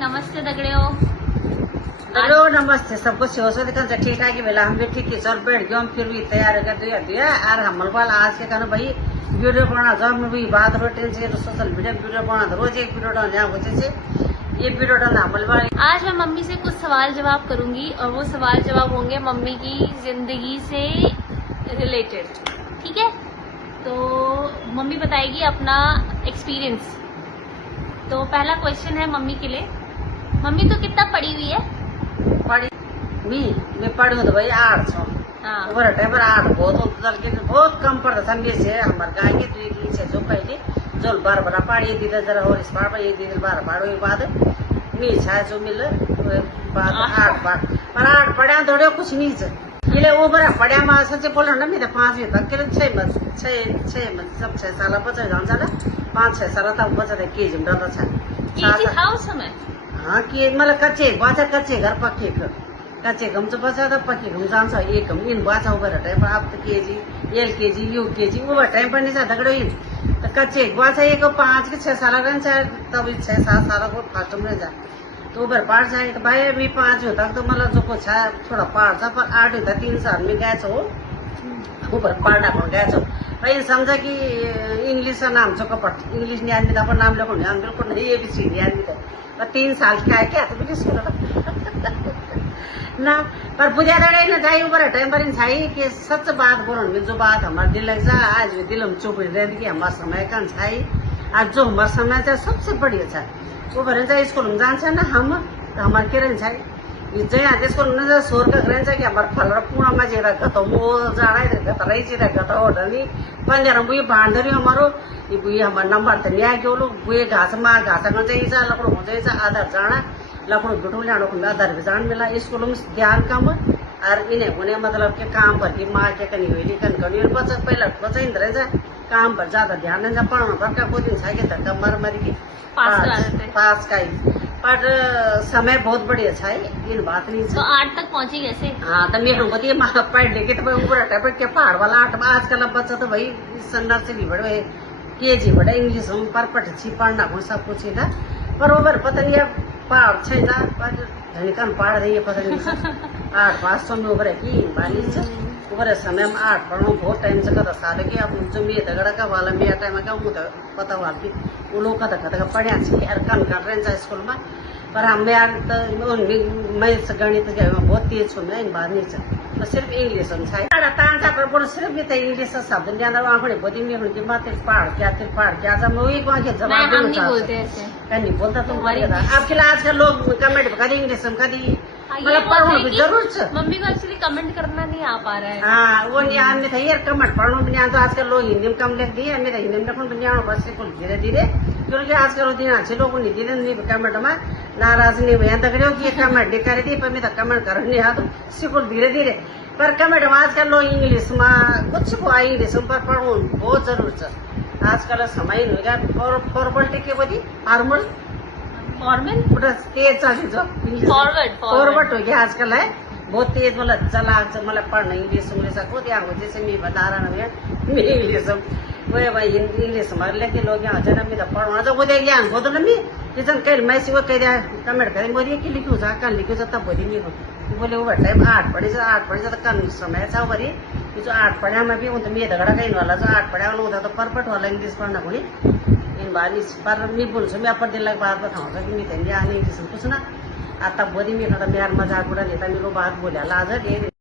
नमस्ते दगड़ियों। हेलो नमस्ते सबको सेवा से देखा ठीक ठाक ही बेला हम भी ठीक है चल बैठ गए हम फिर भी तैयार कर दिया और हम आज के कारण भाई वीडियो बना जब मैं भी बात रोटे से सोशल मीडिया वीडियो बना रोज एक वीडियो डालने होते से ये वीडियो डालना हमल आज मैं मम्मी से कुछ सवाल जवाब करूंगी और वो सवाल जवाब होंगे मम्मी की जिंदगी से रिलेटेड। ठीक है, तो मम्मी बताएगी अपना एक्सपीरियंस। तो पहला क्वेश्चन है मम्मी के लिए। मम्मी तो कितना पढ़ी हुई है? मैं पढ़ी हूँ तो भाई 8 हाँ, टाइम पर 8 बहुत कम पड़ता था मेरे से हमारे गाय के 2 से जो पहले जो बार बार पाड़ी दीदा जरा और इस बार ये दीदी बार के बाद मी छा जो मिल बाद 8 बार पर 8 पढ़ा थोड़े कुछ नहीं से ये वो बड़ा पढ़ा में सच्चे बोला ना मेरा 5 तक के 6 सब 6 साल बच्चा जान साल 5-6 साल तक बच्चा था के जिम डालता था उस समय। हाँ कि मतलब कच्चे घर पक्के कच्चे घम से बचा था पक्के घम जान्छ एक घम इन बचा उबर टाइम पर आप केजी LKG UKG उबर टाइम पर नहीं था दगड़ो इन तो कच्चे बचा एक 5 के 6 साल रहन्छ तब 6-7 साल को फर्स्ट में जा तो उबर पार जाए तो भाई मैं 5 हो तक तो मतलब जो कुछ है थोड़ा पार था पर 8 होता 3 साल में गए छो ऊपर पार पर गए छो भाई समझा कि इंग्लिश का नाम छो कपट इंग्लिश नहीं आदमी अपन नाम लेको नहीं बिल्कुल नहीं ABC नहीं आदमी तो 3 साल क्या है क्या तो बिल्कुल ना पर बुझा रहे ना जाए ऊपर टाइम पर छाई कि सच बात बोलो में जो बात हमारे दिल लग जा आज भी दिल में चुप रह कि हमारा समय का छाई आज जो हमारा समय है सबसे बढ़िया था वो भरे जाए स्कूल में जान्छ ना हम तो हमारे के रहन्छ जय आज स्कूल में शोर का रहन्छ कि हमारे फल पूर्ण में जेरा गतो वो जाड़ा गत रही चिरा गत और नहीं पंजर बुई बांधरी हमारो ये बुई हमारे नंबर तो न्याय के लोग बुई घास में चाहिए लकड़ो हो जाए आधार जाना लकड़ो बिठो ल्याणो आधार भी जान मिला स्कूल में ध्यान कम और इन्हें होने मतलब के काम पर की माँ के कनी हुई कनी बच्चा पहला बच्चा इन तरह काम पर ज्यादा ध्यान नहीं पढ़ना पड़ता कोई दिन छा के धक्का मर की पास का ही पर समय बहुत बढ़िया था इन बात नहीं तो 8 तक पहुंची कैसे? हाँ तो मेरे बताइए पढ़ लेके तो ऊपर टाइप के पहाड़ वाला 8 आजकल बच्चा तो भाई नर्सरी बड़े KG बड़े इंग्लिश में पर पढ़ पढ़ना को सब कुछ था पर वो पता नहीं पहाड़ छै था पर धनिकन पहाड़ रही है पता नहीं 8 500 में उभर की बाली उभर समय में 8 पढ़ना बहुत टाइम से कदा साल के अब जो मे दगड़ा का वाला मेरा टाइम का मुझे पता हुआ कि वो लोग कदा पढ़ा यार कन कर रहे स्कूल में पर हम यार तो मैं गणित बहुत तेज हूँ मैं इन बात नहीं तो सिर्फ इंग्लिश में तांसा पर बोल सिर्फ ये तो इंग्लिश का शब्द नहीं आना वहाँ बोधी में उनकी बात पहाड़ क्या जब वही वहाँ के जवाब नहीं बोलता तुम आपके लिए आजकल लोग कमेंट कर इंग्लिश में कभी मतलब पढ़ना भी जरूर है। मम्मी को एक्चुअली कमेंट करना नहीं आ पा रहा है। हाँ वो नहीं आने था यार कमेंट पढ़ना भी नहीं आता आजकल लोग हिंदी में कम लिख दिए मेरा हिंदी में लिखना भी नहीं आना बस धीरे धीरे क्योंकि आजकल दिन अच्छे लोग नहीं धीरे नहीं कमेंट में नाराज नहीं हुए तक कि कमेंट कर दी पर मैं कमेंट कर नहीं आता सिकुल धीरे धीरे पर कमेंट में आजकल लोग इंग्लिश में कुछ को इंग्लिश में पर पढ़ना बहुत जरूर है आजकल समय फॉर्मलिटी के बदी फॉर्मल तेज चल फॉरवर्ड हो गया आजकल है बहुत तेज मतलब चला मतलब पढ़ना इंग्लिश को यहाँ हो जैसे मैं बता रहा मैं इंग्लिश वो भाई इंग्लिश में लेके लोग यहाँ जना मैं पढ़ना तो वो देख लिया हो तो नहीं किचन कहीं मैं वो कह दिया कमेंट करें बोलिए कि लिखू था कल लिखू था तब बोली नहीं बोले वो टाइम 8 पढ़ी तो कल समय था बरी जो 8 पढ़ा में भी तो मैं दगड़ा कहीं वाला जो 8 पढ़ा वाला होता तो परफेक्ट वाला इंग्लिश पढ़ना को इन बानी पर मैं बोल मैं अपन दिन लग बात बताऊँ कि मैं तो इंग्लिश कुछ ना आता बोली मैं मेरा मजाक उड़ा देता मेरे को बात बोला लाजर